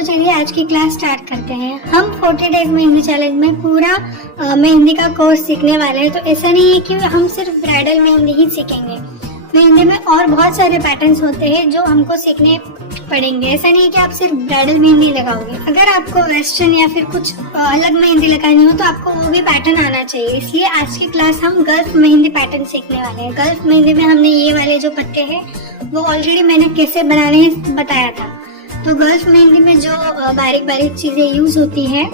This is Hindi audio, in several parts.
तो चलिए आज की क्लास स्टार्ट करते हैं। हम 40 डेज मेहंदी चैलेंज में पूरा मेहंदी का कोर्स सीखने वाले हैं। तो ऐसा नहीं है कि हम सिर्फ ब्राइडल मेहंदी ही सीखेंगे। मेहंदी में और बहुत सारे पैटर्न्स होते हैं जो हमको सीखने पड़ेंगे। ऐसा नहीं है कि आप सिर्फ ब्राइडल मेहंदी लगाओगे। अगर आपको वेस्टर्न या फिर कुछ अलग मेहंदी लगानी हो तो आपको वो भी पैटर्न आना चाहिए। इसलिए आज की क्लास हम गल्फ मेहंदी पैटर्न सीखने वाले हैं। गल्फ मेहंदी में हमने ये वाले जो पत्ते हैं वो ऑलरेडी मैंने कैसे बनाने बताया था। तो गल्फ मेहंदी में जो बारीक बारीक चीजें यूज होती है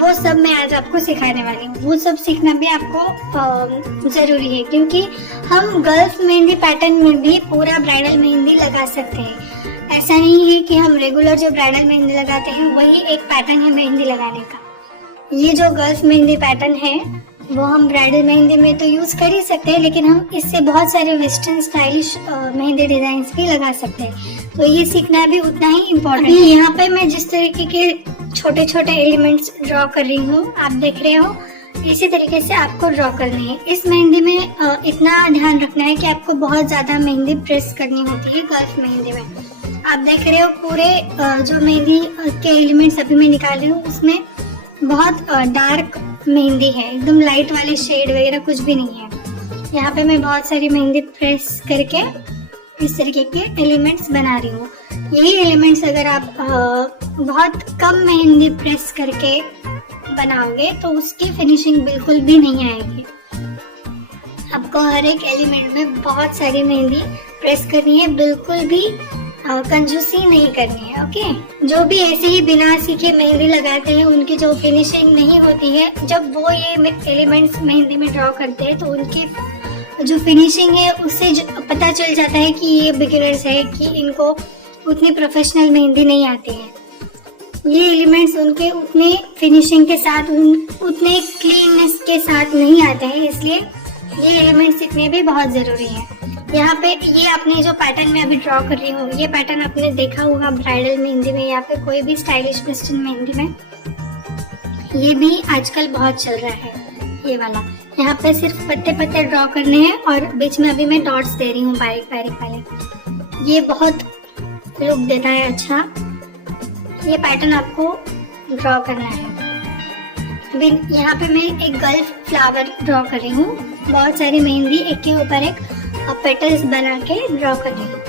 वो सब मैं आज आपको सिखाने वाली हूँ। वो सब सीखना भी आपको जरूरी है क्योंकि हम गल्फ मेहंदी पैटर्न में भी पूरा ब्राइडल मेहंदी लगा सकते हैं। ऐसा नहीं है कि हम रेगुलर जो ब्राइडल मेहंदी लगाते हैं वही एक पैटर्न है मेहंदी लगाने का। ये जो गल्फ मेहंदी पैटर्न है वो हम ब्राइडल मेहंदी में तो यूज कर ही सकते हैं, लेकिन हम इससे बहुत सारे वेस्टर्न स्टाइलिश मेहंदी डिजाइन भी लगा सकते हैं। तो ये सीखना भी उतना ही इम्पोर्टेंट है। यहाँ पे मैं जिस तरीके के छोटे छोटे एलिमेंट्स ड्रॉ कर रही हूँ, आप देख रहे हो, इसी तरीके से आपको ड्रॉ करनी है। इस मेहंदी में इतना ध्यान रखना है कि आपको बहुत ज्यादा मेहंदी प्रेस करनी होती है गल्फ मेहंदी में। आप देख रहे हो पूरे जो मेहंदी के एलिमेंट्स अभी मैं निकाल रही हूँ उसमें बहुत डार्क मेहंदी है, एकदम लाइट वाले शेड वगैरह कुछ भी नहीं है। यहाँ पे मैं बहुत सारी मेहंदी प्रेस करके इस तरीके के एलिमेंट्स बना रही हूँ। यही एलिमेंट्स अगर आप बहुत कम मेहंदी प्रेस करके बनाओगे तो उसकी फिनिशिंग बिल्कुल भी नहीं आएगी। आपको हर एक एलिमेंट में बहुत सारी मेहंदी प्रेस करनी है, बिल्कुल भी कंजूसी नहीं करनी है। ओके, जो भी ऐसे ही बिना सीखे मेहंदी लगाते हैं उनकी जो फिनिशिंग नहीं होती है, जब वो ये एलिमेंट्स मेहंदी में ड्रॉ करते हैं तो उनकी जो फिनिशिंग है उससे पता चल जाता है कि ये बिगिनर्स है, कि इनको उतनी प्रोफेशनल मेहंदी नहीं आती है। ये एलिमेंट्स उनके उतने फिनिशिंग के साथ उतने क्लीननेस के साथ नहीं आते हैं, इसलिए ये एलिमेंट्स सीखने भी बहुत जरूरी है। यहाँ पे ये आपने जो पैटर्न में अभी ड्रॉ कर रही हूँ, ये पैटर्न आपने देखा होगा ब्राइडल मेहंदी में या फिर कोई भी स्टाइलिश वेस्टर्न मेहंदी में। ये भी आजकल बहुत चल रहा है ये वाला। यहाँ पे सिर्फ पत्ते पत्ते ड्रॉ करने हैं और बीच में अभी मैं डॉट्स दे रही हूँ बारीक बारीक वाले। ये बहुत लुक देता है अच्छा। ये पैटर्न आपको ड्रॉ करना है। अभी यहाँ पे मैं एक गल्फ फ्लावर ड्रॉ कर रही हूँ। बहुत सारी मेहंदी एक के ऊपर एक पेटल्स बना के ड्रॉ कर रही हूँ।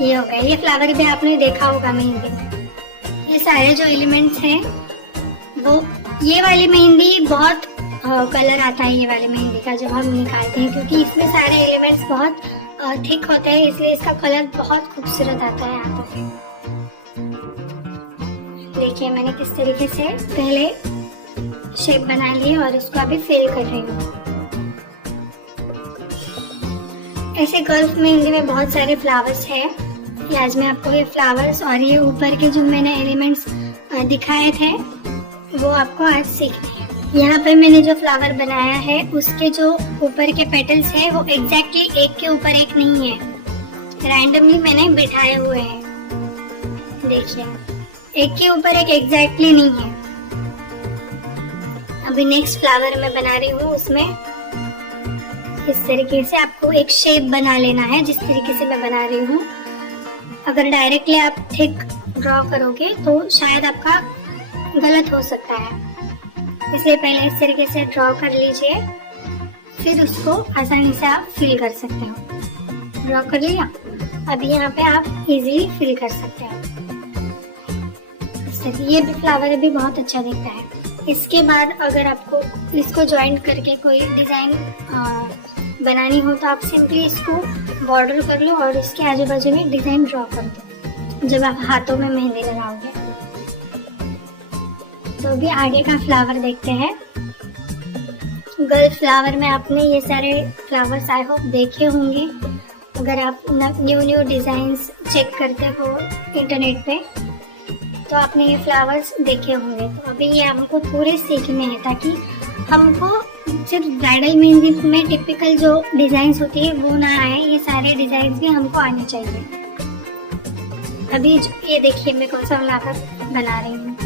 ये हो गया। ये फ्लावर भी आपने देखा होगा मेहंदी में। ये सारे जो एलिमेंट्स हैं वो, ये वाली मेहंदी बहुत कलर आता है ये वाली मेहंदी का जब हम निकालते हैं, क्योंकि इसमें सारे एलिमेंट्स बहुत थिक होते हैं, इसलिए इसका कलर बहुत खूबसूरत आता है यहाँ पर। देखिए मैंने किस तरीके से पहले शेप बना ली और इसको अभी फिल कर रही हूँ। ऐसे गल्फ मेहंदी में बहुत सारे फ्लावर्स हैं। आज मैं आपको ये फ्लावर्स और ये ऊपर के जो मैंने एलिमेंट्स दिखाए थे वो आपको आज सीखने हैं। यहाँ पर मैंने जो फ्लावर बनाया है उसके जो ऊपर के पेटल्स हैं वो एग्जैक्टली एक के ऊपर एक नहीं है, रैंडमली मैंने बिठाए हुए हैं। देखिए एक के ऊपर एक एग्जैक्टली नहीं है। अभी नेक्स्ट फ्लावर मैं बना रही हूँ, उसमें इस तरीके से आपको एक शेप बना लेना है जिस तरीके से मैं बना रही हूँ। अगर डायरेक्टली आप थिक ड्रॉ करोगे तो शायद आपका गलत हो सकता है, इसलिए पहले इस तरीके से ड्रॉ कर लीजिए, फिर उसको आसानी से आप फिल कर सकते हो। ड्रॉ कर लिया, अभी यहाँ पे आप इजीली फिल कर सकते हो। ये भी फ्लावर भी बहुत अच्छा दिखता है। इसके बाद अगर आपको इसको ज्वाइंट करके कोई डिजाइन बनानी हो तो आप सिंपली इसको बॉर्डर कर लो और इसके आजू बाजू में डिजाइन ड्रॉ कर दो जब आप हाथों में मेहंदी लगाओगे। तो अभी आगे का फ्लावर देखते हैं। गर्ल फ्लावर में आपने ये सारे फ्लावर्स आई होप देखे होंगे। अगर आप न्यू डिजाइन्स चेक करते हो इंटरनेट पे तो आपने ये फ्लावर्स देखे होंगे। तो अभी ये हमको पूरे सीखने हैं ताकि हमको सिर्फ ब्राइडल मेहंदी में टिपिकल जो डिजाइन्स होती है वो ना आए, ये सारे डिजाइन्स भी हमको आने चाहिए। अभी ये देखिए मैं कौन सा फ्लावर बना रही हूँ,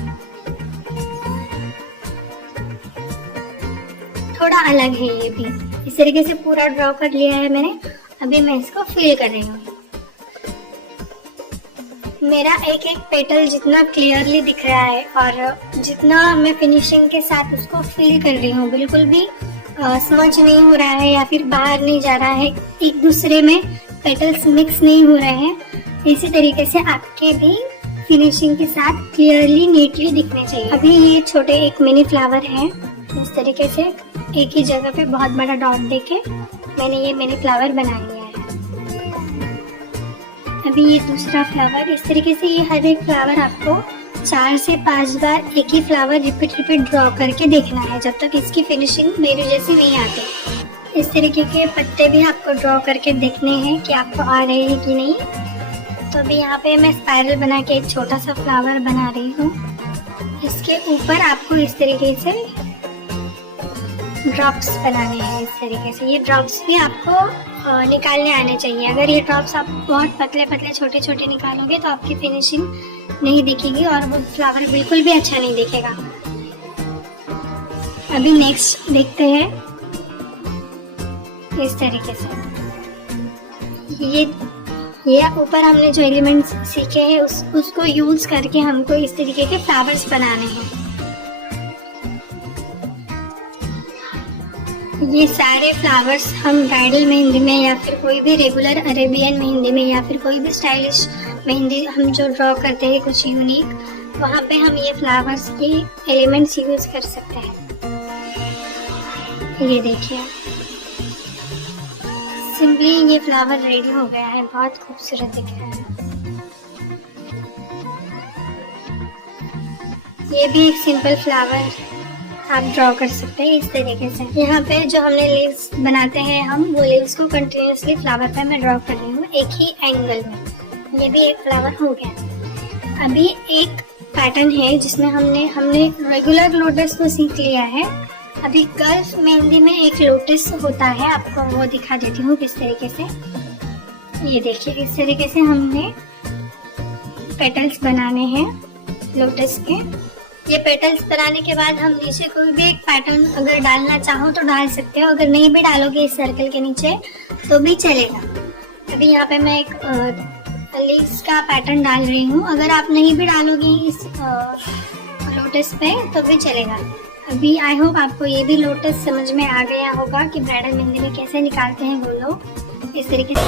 थोड़ा अलग है ये भी। इस तरीके से पूरा ड्रॉ कर लिया है मैंने। अभी मैं इसको फिल कर रही हूँ। मेरा एक एक पेटल जितना क्लियरली दिख रहा है और जितना मैं फिनिशिंग के साथ उसको फील कर रही हूँ, बिल्कुल भी समझ नहीं हो रहा है या फिर बाहर नहीं जा रहा है, एक दूसरे में पेटल्स मिक्स नहीं हो रहे हैं। इसी तरीके से आपके भी फिनिशिंग के साथ क्लियरली नीटली दिखने चाहिए। अभी ये छोटे एक मिनी फ्लावर है, इस तरीके से एक ही जगह पे बहुत बड़ा डॉट देके मैंने ये मिनी फ्लावर बना लिया है। अभी ये दूसरा फ्लावर, इस तरीके से ये हर एक फ्लावर आपको 4 से 5 बार एक ही फ्लावर रिपीट ड्रॉ करके देखना है, जब तक इसकी फिनिशिंग मेरी जैसी नहीं आती। इस तरीके के पत्ते भी आपको ड्रॉ करके देखने हैं कि आपको आ रहे हैं कि नहीं। तो अभी यहाँ पे मैं स्पाइरल बना के एक छोटा सा फ्लावर बना रही हूँ। इसके ऊपर आपको इस तरीके से ड्रॉप्स बनाने हैं। इस तरीके से ये ड्रॉप्स भी आपको निकालने आने चाहिए। अगर ये ड्रॉप्स आप बहुत पतले पतले छोटे छोटे निकालोगे तो आपकी फिनिशिंग नहीं दिखेगी और वो फ्लावर बिल्कुल भी अच्छा नहीं दिखेगा। अभी नेक्स्ट देखते हैं। इस तरीके से ये ऊपर हमने जो एलिमेंट्स सीखे हैं उसको यूज करके हमको इस तरीके के फ्लावर्स बनाने हैं। ये सारे फ्लावर्स हम ब्राइडल मेहंदी में या फिर कोई भी रेगुलर अरेबियन मेहंदी में या फिर कोई भी स्टाइलिश मेहंदी हम जो ड्रॉ करते हैं कुछ यूनिक, वहाँ पे हम ये फ्लावर्स के एलिमेंट्स यूज कर सकते हैं। ये देखिए, सिंपली ये फ्लावर रेडी हो गया है, बहुत खूबसूरत दिख रहा है। ये भी एक सिंपल फ्लावर आप ड्रॉ कर सकते हैं इस तरीके से। यहाँ पे जो हमने लीव्स बनाते हैं हम, वो लीव्स को कंटिन्यूसली फ्लावर पे मैं ड्रॉ कर रही हूँ एक ही एंगल में। ये भी एक फ्लावर हो गया। अभी एक पैटर्न है जिसमें हमने रेगुलर लोटस को सीख लिया है। अभी गल्फ मेहंदी में एक लोटस होता है, आपको वो दिखा देती हूँ किस तरीके से। ये देखिए, इस तरीके से हमने पेटल्स बनाने हैं लोटस के। ये पेटल्स बनाने के बाद हम नीचे कोई भी एक पैटर्न अगर डालना चाहो तो डाल सकते हो, अगर नहीं भी डालोगे इस सर्कल के नीचे तो भी चलेगा। अभी यहाँ पे मैं एक लीव्स का पैटर्न डाल रही हूँ, अगर आप नहीं भी डालोगे इस लोटस पे तो भी चलेगा। अभी आई होप आपको ये भी लोटस समझ में आ गया होगा कि ब्राइडल मेहंदी में कैसे निकालते हैं वो लोग इस तरीके से।